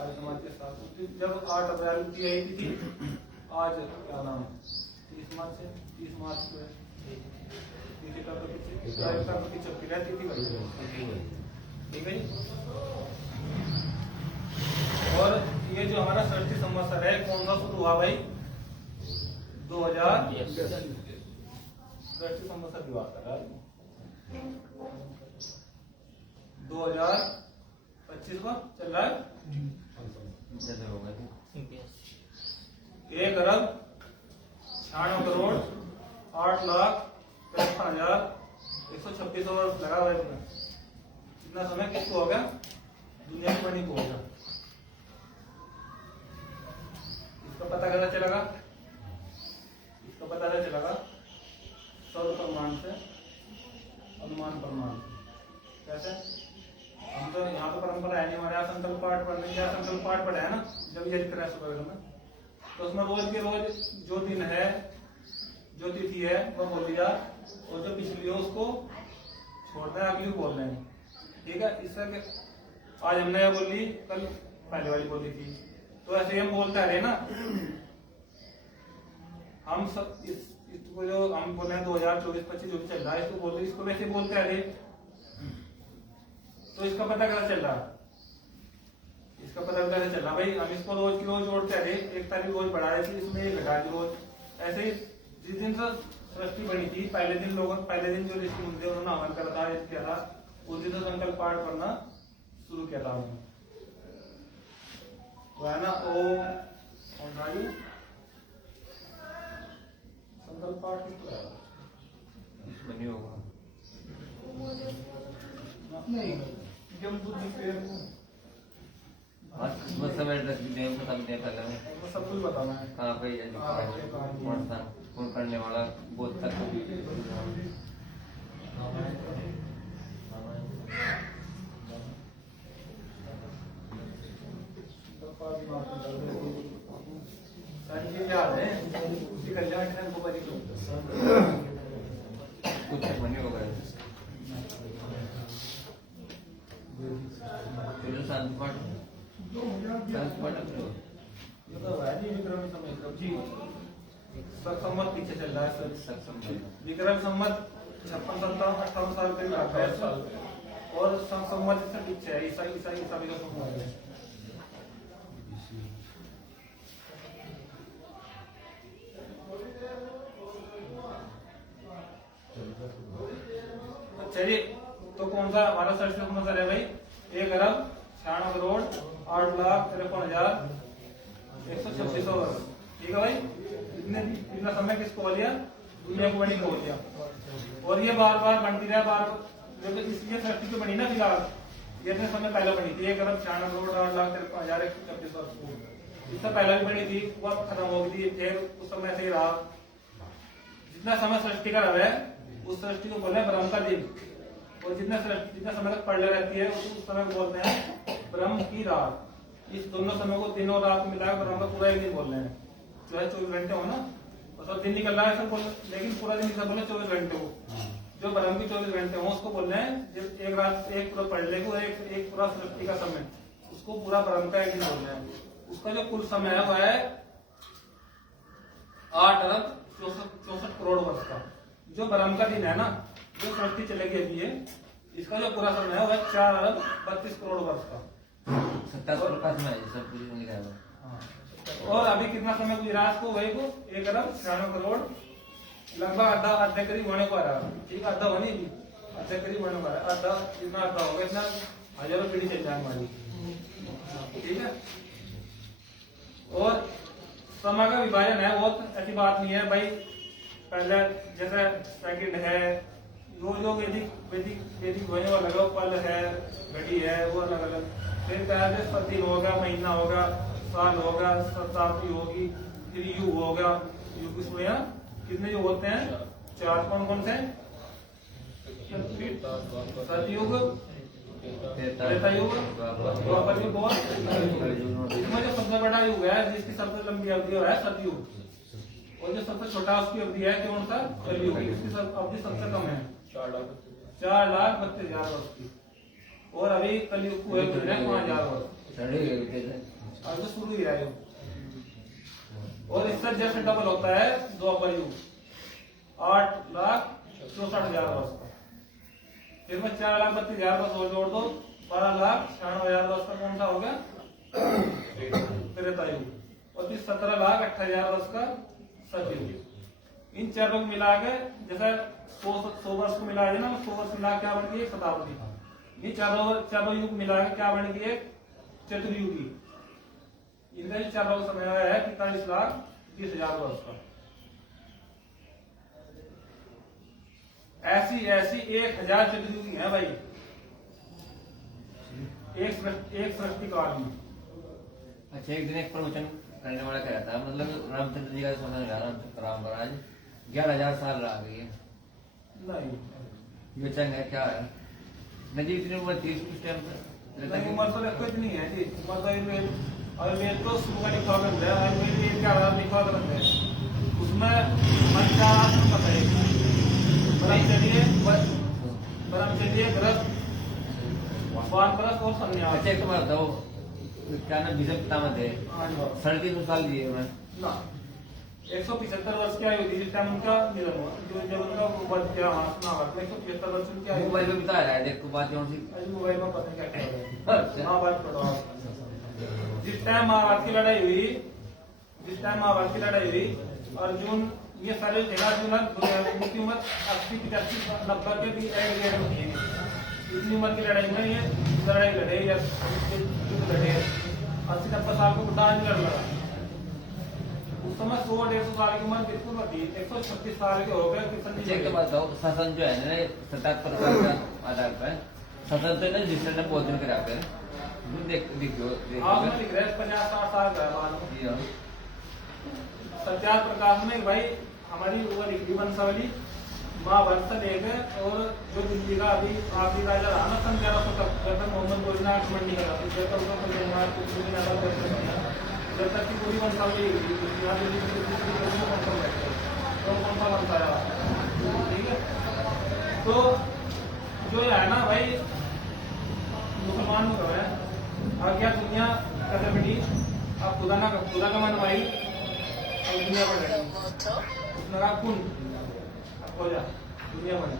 आर्य समाज के साथ। जब 8 अप्रैल की यही थी, आज क्या नाम है 30 मार्च से 30 मार्च को चपकी रहती थी भाई, ठीक है जी। और ये जो हमारा 37 संवत्सर है कौन सा शुरू हुआ भाई? 2000 37 संवत्सर की बात कर रहा है। 2025 का चल रहा है। 1 अरब 96 करोड़ 8 लाख 53,126 वर्ष लगा हुआ है इसमें। इतना समय किसको हो गया? दुनिया की बनी को हो गया। इसका पता कैसे चलेगा? इसका पता कैसे चलेगा? सौर प्रमाण से, अनुमान प्रमाण से। कैसे? हम तो यहाँ तो परंपरा है नहीं, हमारे यहाँ संकल्प पाठ पढ़ने क्या संकल्प पाठ पढ़े है ना, जब ये जिक्र है सुबह में, तो उसमें रोज के रोज जो दिन है, जो तिथि है वो बोल दिया, और जो पिछली हो उसको छोड़ दें, अगली बोल रहे हैं, ठीक है। इससे आज हमने यह बोली, कल पहले वाली बोली थी, तो ऐसे हम बोलते रहे ना। हम सब इसको जो हम बोल रहे हैं 2024-25 जो भी चल रहा है इसको बोलते, इसको वैसे बोलते हैं रेट। तो इसका पता कैसे चल रहा, इसका पता कैसे चल रहा भाई? हम इसको रोज की रोज जोड़ते हैं, एक तारीख रोज बढ़ा रहे थे, इसमें एक घटा दी रोज। ऐसे ही जिस दिन से सृष्टि बनी थी पहले दिन जो ऋषि मुनि थे उन्होंने अमल करा था, किया था, उस दिन से संकल्प पाठ करना शुरू किया था उन्होंने। वो है ना ओम संकल्प पाठ किसको है? नहीं होगा नहीं जब बुद्धि पे बस समय दस दिन को तब देखा था वो सब कुछ बताना है। कहाँ पे ये कौन सा कौन करने वाला बहुत तक सारी चीजें याद है, उसकी कल्याण है वो बड़ी कुछ नहीं होगा। चलो शांति पाठ ये तो है जी विक्रम संवत जी संवत पीछे चल रहा है सर। विक्रम संवत 56-57-58 साल के आता है साल, और संवत से पीछे है ईसाई का संवत है। चलिए तो कौन सा हमारा सर्च कौन सा है भाई? 1,96,53,126 वर्ष। ठीक है भाई, इतना समय किसको हो लिया? दुनिया को बनी को हो लिया। और ये बार बार बनती रहा, बार इसलिए सृष्टि तो बनी ना फिलहाल, ये इतने समय पहले बनी थी। 1,96,53,126 वर्ष इससे पहले भी बनी थी, वह खत्म हो गई थी, फिर उस समय ऐसे ही रहा। जितना समय सृष्टि का रहा है उस सृष्टि को बोलते हैं ब्रह्म का दिन, और जितना समय तक पढ़ले रहती है उस समय को बोलते हैं ब्रह्म की रात। इस दोनों समय को दिन और रात को मिलाकर ब्रह्म का पूरा एक दिन बोल रहे हैं। जो है 24 घंटे हो ना, और सब दिन निकल रहा है सब बोल, लेकिन पूरा दिन सब बोले 24 घंटे हो। जो ब्रह्म की 24 घंटे हो उसको बोल रहे हैं, जब एक रात एक पूरा पढ़ ले को एक पूरा सृष्टि का समय, उसको पूरा ब्रह्म का एक दिन बोल रहे हैं। उसका जो कुल समय है वह है 8,64 करोड़ वर्ष का। जो ब्रह्म का दिन है ना, जो सृष्टि चलेगी अभी है, इसका जो पूरा समय है वह 4,32 करोड़ वर्ष का। 27 प्रकाश में सब कुछ लिखा है। और अभी कितना समय गुजरात को वही को 1,96 करोड़ लगभग आधा करीब होने को आ रहा है। ठीक, आधा होने की आधा करीब होने को आ रहा है। आधा जितना आधा होगा इतना हजारों पीढ़ी चल जाए हमारी। ठीक है, और समय का विभाजन है, बहुत ऐसी बात नहीं है भाई। पहले जैसे सेकंड है, जो वैदिक वही अलग अलग, पल है, घड़ी है, वो अलग अलग। फिर क्या दिन होगा, महीना होगा, साल होगा, शताब्दी होगी, फिर युग होगा। युग इसमें कितने युग होते हैं? 4। कौन से? सतयुग, त्रेता युग, द्वापर युग, और इसमें जो सबसे बड़ा युग है, जिसकी सबसे लंबी अवधि है सतयुग, और जो सबसे छोटा उसकी अवधि है कौन सा? कलयुग। इसकी अवधि सबसे कम है 4,32,000 वर्ष की, और अभी कलयुग हुए 5,000 वर्ष। अभी तो शुरू ही है युग, और इससे जैसे डबल होता है द्वापर युग 8,64,000 वर्ष का। फिर मैं 4,32,000 वर्ष और जोड़ दो, 12,96,000 वर्ष का कौन सा हो गया? त्रेता युग, और फिर 17,28,000 वर्ष का सतयुग। इन चारों को मिला के जैसे 100 वर्ष को मिला है ना, 100 वर्ष मिला क्या बन गई? एक शताब्दी। ये चारों युग मिला के क्या बन गई? एक चतुर्युगी। इनका जो चारों का समय है 43,20,000 वर्ष का। ऐसी 1,000 चतुर्युगी है भाई एक सृष्टि काल में। अच्छा, एक दिन एक प्रवचन करने वाला कह रहा था, मतलब रामचंद्र जी का समझ में आ रामचंद्र राम महाराज 11,000 साल रह गई है। नहीं ये चंग है क्या है? नदी इतनी उम्र थी उस टाइम नहीं, उम्र तो कोई नहीं है जी। उम्र तो आयुर्वेद तो शुरू का लिखा गया है, आयुर्वेद में 11,000 लिखा गया है, उसमें पंचाशत है। ब्रह्मचर्य, ग्रस्त, वानप्रस्थ और संन्यास। अच्छा, एक बात बताओ, क्या ना भीष्म पितामह थे, 3.5 साल दिए उन्हें ना 175 वर्ष की आयु थी जिस टाइम उनका निधन हुआ, जो जब उनका वर्ष क्या महाभारत में 175 वर्ष की आयु। मोबाइल में बताया है, देखो बात कौन सी अभी मोबाइल में पता नहीं क्या क्या है। अच्छा। महाभारत पढ़ो आप। जिस टाइम महाभारत की लड़ाई हुई, जिस टाइम महाभारत की लड़ाई हुई, अर्जुन ये सारे थे अर्जुन उनकी उम्र 80 85 90 के भी एड होती है। इतनी उम्र की लड़ाई में ये लड़ाई लड़े या युद्ध लड़े 80 90 साल को बुढ़ा नहीं लड़ लगा। उस समय 100-150 साल की उम्र बिल्कुल होती, 136 साल के हो गए किशन चेक के बाद शासन जो है ना 77 का आधार पर शासन तो ना जिसने ने बहुत दिन कराते हैं देखो आप में लिख रहे हैं 50-60 साल का है मालूम। जी हाँ सत्याग्रह प्रकाश में भाई हमारी वो लिखी वंशावली महाभारत से लेकर और जो दिल्ली का अभी आखिरी राजा रहा ना सन 1100 तक जब तक मोहम्मद गोरी ने आक्रमण नहीं करा, जब तक उसका परिवार कुछ भी नहीं था, जब तक की पूरी वंशावली यहाँ दिल्ली की कौन सा वंश आया, ठीक है। तो जो है ना भाई मुसलमान को है आज्ञा दुनिया कैसे बनी, अब खुदा का मन भाई और दुनिया पर लगा कुन हो जा दुनिया बनी।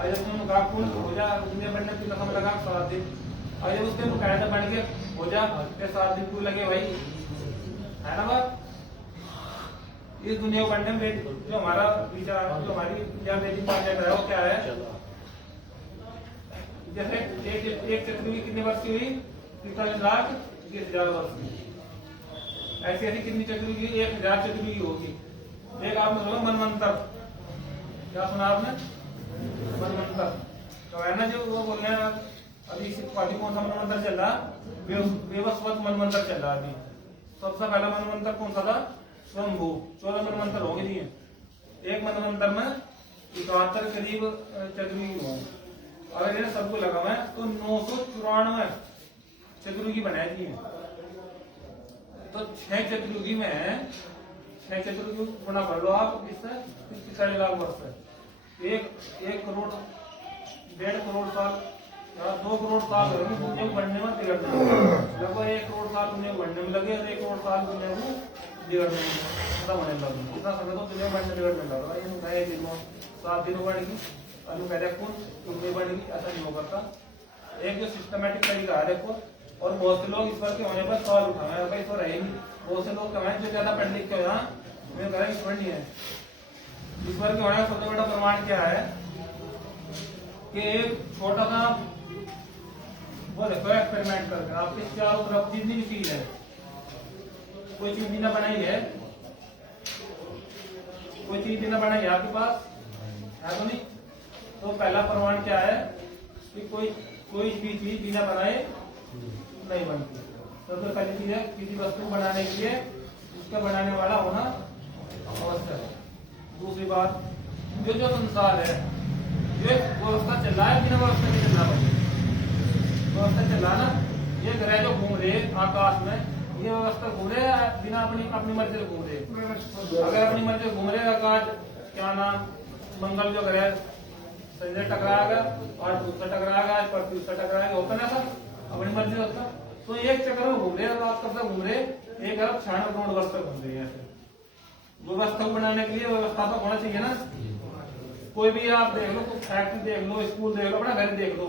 आज जब तुम कहा कुन हो जा दुनिया बनने की कसम लगा 7 दिन, और जब उसके कायदा बन के हो जा फिर 7 दिन क्यों लगे भाई, है ना बात। इस दुनिया को बनने में जो हमारा विचार जो हमारी या वैदिक मान्यता है वो क्या है, जैसे एक चक्र की कितने वर्ष की हुई 43,20,000 वर्ष की, ऐसी ऐसी कितनी चक्र की 1,000 चक्र की होगी। एक आपने सुना मनवंतर, क्या सुना आपने मनवंतर, तो है ना जो वो बोल रहे हैं अभी अभी कौन सा मनवंतर चल रहा, व्यवस्वत मनवंतर चल रहा अभी। सबसे पहला मनवंतर कौन सा था, स्वयंभू। 14 मनवंतर हो गए दिए, एक मनवंतर में 71 करीब चतुर्युगी हुआ, अगर ये सबको लगा हुआ है तो 994 चतुर्युगी बनाई थी। तो 6 चतुर्युगी में 6 चतुर्युगी गुणा कर लो आप, इससे 40 लाख वर्ष है। 1 करोड़ 1.5 करोड़ साल या 2 करोड़ साल होगी दुनिया को बनने में, बिगड़ने में लगभग 1 करोड़ साल दुनिया को बनने में लगे और 1 करोड़ साल दुनिया को बिगड़ने में खत्म होने लगे। इतना समय तो दुनिया बनने बिगड़ने लगा, ये नए दिनों 7 दिनों बढ़ेगी अनु कह कुछ बढ़ेगी, ऐसा नहीं हो सकता। एक जो सिस्टमेटिक तरीका है देखो, और बहुत से लोग ईश्वर के होने पर सवाल उठाए भाई ईश्वर है ही नहीं, बहुत से लोग कहें जो ज्यादा पढ़ लिख के हो यहाँ मैं कह रहा ईश्वर नहीं है। ईश्वर के होने का सबसे बड़ा प्रमाण क्या है कि एक छोटा सा वो देखो एक्सपेरिमेंट करके आपके चारों तरफ जितनी भी चीज है, कोई चीज बिना बनाई है, कोई चीज बिना बनाई है आपके पास है तो नहीं। तो पहला प्रमाण क्या है कि कोई भी चीज बिना बनाए नहीं बनती। सबसे पहली चीज है किसी वस्तु बनाने के लिए उसका बनाने वाला होना आवश्यक है। दूसरी बात जो संसार है ये व्यवस्था चल रहा है, बिना व्यवस्था नहीं चल रहा, व्यवस्था चल रहा ना। ये ग्रह जो घूम रहे आकाश में ये व्यवस्था घूम रहे बिना अपनी मर्जी से घूम रहे। अगर अपनी मर्जी से घूम रहे आकाश क्या नाम मंगल जो ग्रह संजय टकराएगा और दूसरा टकराएगा आज पृथ्वी उसका टकराएगा, होता ना सर अपनी मर्जी होता। तो एक चक्कर में घूम रहे और आप कब तक घूम रहे 1 अरब 96 करोड़ वर्ष तक घूम रहे हैं। व्यवस्था बनाने के लिए व्यवस्थापक होना चाहिए ना। कोई भी आप देख लो, फैक्ट्री देख लो, स्कूल देख लो, अपना घर देख लो,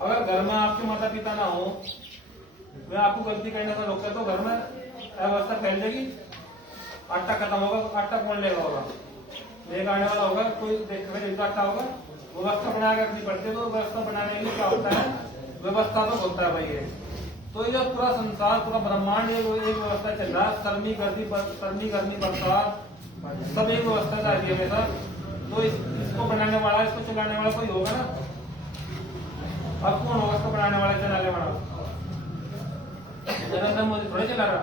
अगर घर में आपके माता पिता ना हो वे आपको गलती करने से रोके तो घर में अव्यवस्था फैल जाएगी। आटा खत्म होगा, आटा कौन लेगा होगा, लेकर आने वाला होगा, कोई देखकर आटा होगा। व्यवस्था बना के रखनी पड़ती है, तो व्यवस्था बनाने के लिए क्या होता है व्यवस्था तो होता है भाई ये। तो ये पूरा संसार पूरा ब्रह्मांड एक व्यवस्था चल रहा है, सर्दी गर्मी बरसात सब एक व्यवस्था रहती है हमेशा। तो इसको बनाने वाला इसको चलाने वाला कोई होगा ना। अब कौन होगा इसको बनाने वाला चलाने वाला, नरेंद्र मोदी थोड़े चला रहा,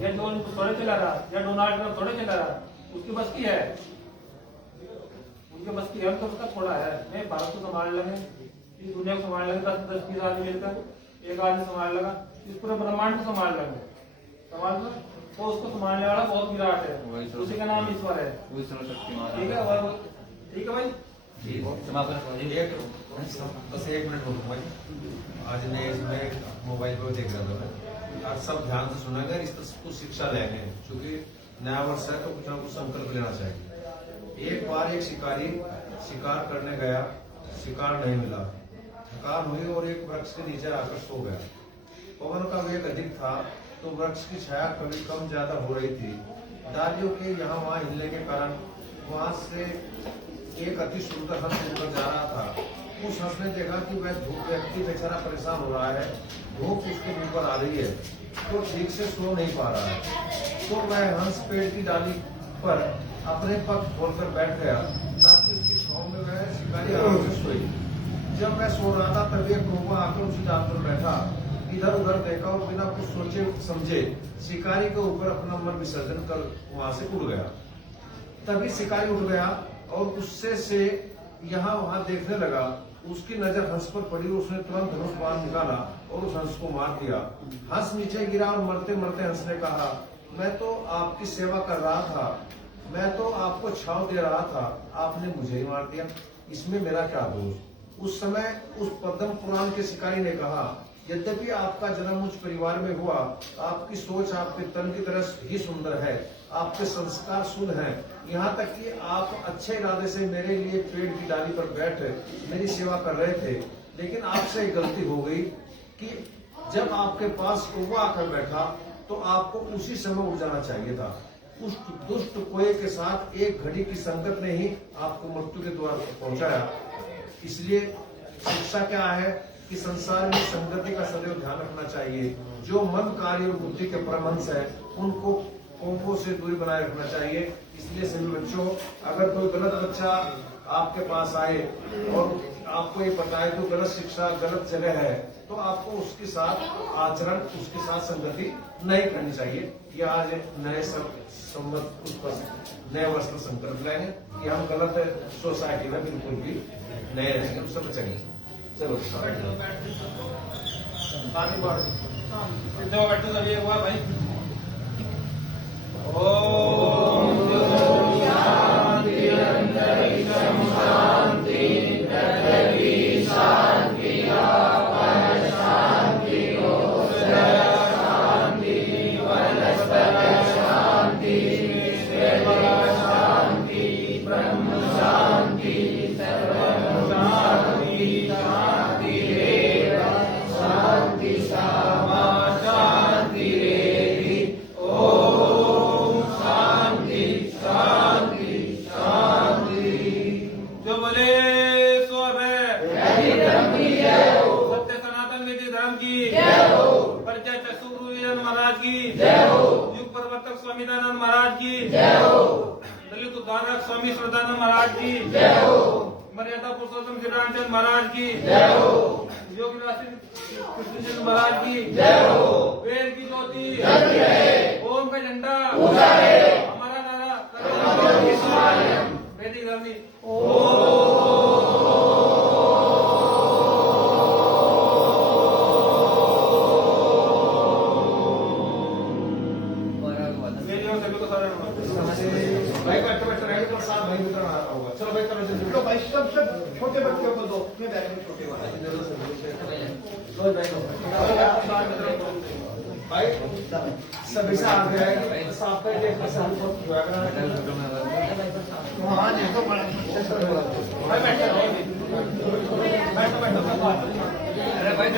या थोड़े चला रहा, या डोनाल्ड ट्रंप थोड़े चला रहा, उसकी बस की है, उनके बस की है तो उसका थोड़ा है। नहीं भारत को संभाल लगे, इस दुनिया को संभाल लगे, 10-20 आदमी मिलकर एक आदमी संभाल लगा, इस पूरे ब्रह्मांड को संभाल लगे, संभाल लो तो उसको संभालने वाला बहुत विराट है, उसी का नाम ईश्वर है। ठीक है भाई बस 1 मिनट बोलूंगा जी। आज ने इसमें मोबाइल पर देख रहा था मैं, और सब ध्यान से सुना, अगर इस कुछ शिक्षा लेने, क्योंकि नया वर्ष है तो कुछ ना कुछ संकल्प लेना चाहिए। एक बार एक शिकारी शिकार करने गया, शिकार नहीं मिला, थकान हुई और एक वृक्ष के नीचे आकर सो गया। पवन का वेग अधिक था तो वृक्ष की छाया कभी कम ज्यादा हो रही थी। डालियों के यहाँ वहाँ हिलने के कारण वहां से एक अति सुंदर हंस उड़कर जा रहा था। उस हंस ने देखा कि वह धूप व्यक्ति बेचारा परेशान हो रहा है, धूप उसके मुंह पर आ रही है तो ठीक से सो नहीं पा रहा है। तो वह हंस पेड़ की डाली पर अपने पग खोलकर बैठ गया ताकि उसकी छांव में वह शिकारी आराम से सोए। जब वह सो रहा था तभी एक कौवा आकर उसी डाल पर बैठा, इधर उधर देखा और बिना कुछ सोचे समझे शिकारी के ऊपर अपना मन विसर्जन कर वहां से उड़ गया। तभी शिकारी उठ गया और गुस्से से यहाँ वहां देखने लगा। उसकी नजर हंस पर पड़ी, उसने तुरंत धनुष बाण निकाला और उस हंस को मार दिया। हंस नीचे गिरा और मरते मरते हंस ने कहा, मैं तो आपकी सेवा कर रहा था, मैं तो आपको छांव दे रहा था, आपने मुझे ही मार दिया, इसमें मेरा क्या दोष। उस समय उस पद्म पुराण के शिकारी ने कहा, यद्यपि आपका जन्म उच्च परिवार में हुआ, आपकी सोच आपके तन की तरह ही सुंदर है, आपके संस्कार शुद्ध हैं, यहाँ तक कि आप अच्छे इरादे से मेरे लिए पेड़ की डाली पर बैठ मेरी सेवा कर रहे थे, लेकिन आपसे एक गलती हो गई कि जब आपके पास कौवा आकर बैठा तो आपको उसी समय उड़ जाना चाहिए था। उस दुष्ट कोए के साथ एक घड़ी की संगत ने ही आपको मृत्यु के द्वार पर पहुंचाया। इसलिए शिक्षा क्या है कि संसार में संगति का सदैव ध्यान रखना चाहिए। जो मन, कार्य और बुद्धि के परमहंस है उनको कोपों से दूरी बनाए रखना चाहिए। इसलिए सभी बच्चों, अगर कोई गलत बच्चा आपके पास आए और आपको ये बताए तो गलत शिक्षा, गलत जगह है, तो आपको उसके साथ आचरण, उसके साथ संगति नहीं करनी चाहिए। ये आज नए नए वर्ष का संकल्प लेंगे कि हम गलत सोसाइटी में बिल्कुल भी नहीं रहेंगे, उससे बचेंगे। चलो पानी बढ़ दो बैठो सभी हुआ भाई। ओम शांति अंतरिक्षम शांति पृथ्वी शांति आकाश शांति ओषधय शांति वनस्पतय शांति देवा शांति ब्रह्म शांति सर्वं शांति शांति रेव शांति सामा शांति रेवि। ओम शांति शांति शांति। जो बोले सो है सत्य सनातन विधि धर्म की परिचय चसूर महाराज की, युग प्रवर्तक स्वामी दयानंद महाराज की, दलित उद्धारक स्वामी श्रद्धानंद महाराज की, मर्यादा पुरुषोत्तम श्री रामचंद्र महाराज की, योगी कृष्णचंद्र महाराज की, वेद की ज्योति, ओम का झंडा, हमारा नारा वैदिक धर्मी। मेरी और सभी को सारे भाई बैठो बैठो रहेंगे तो साथ भाई मित्र होगा। चलो भाई करो जल्दी। तो भाई सब छोटे बच्चों को दो, मैं बैग में छोटे वाला रोज भाई सभी से आ गया है कि साफ कर दे सब कुछ हुआ हाँ देखो बड़ा भाई बैठो बैठो बैठो। अरे भाई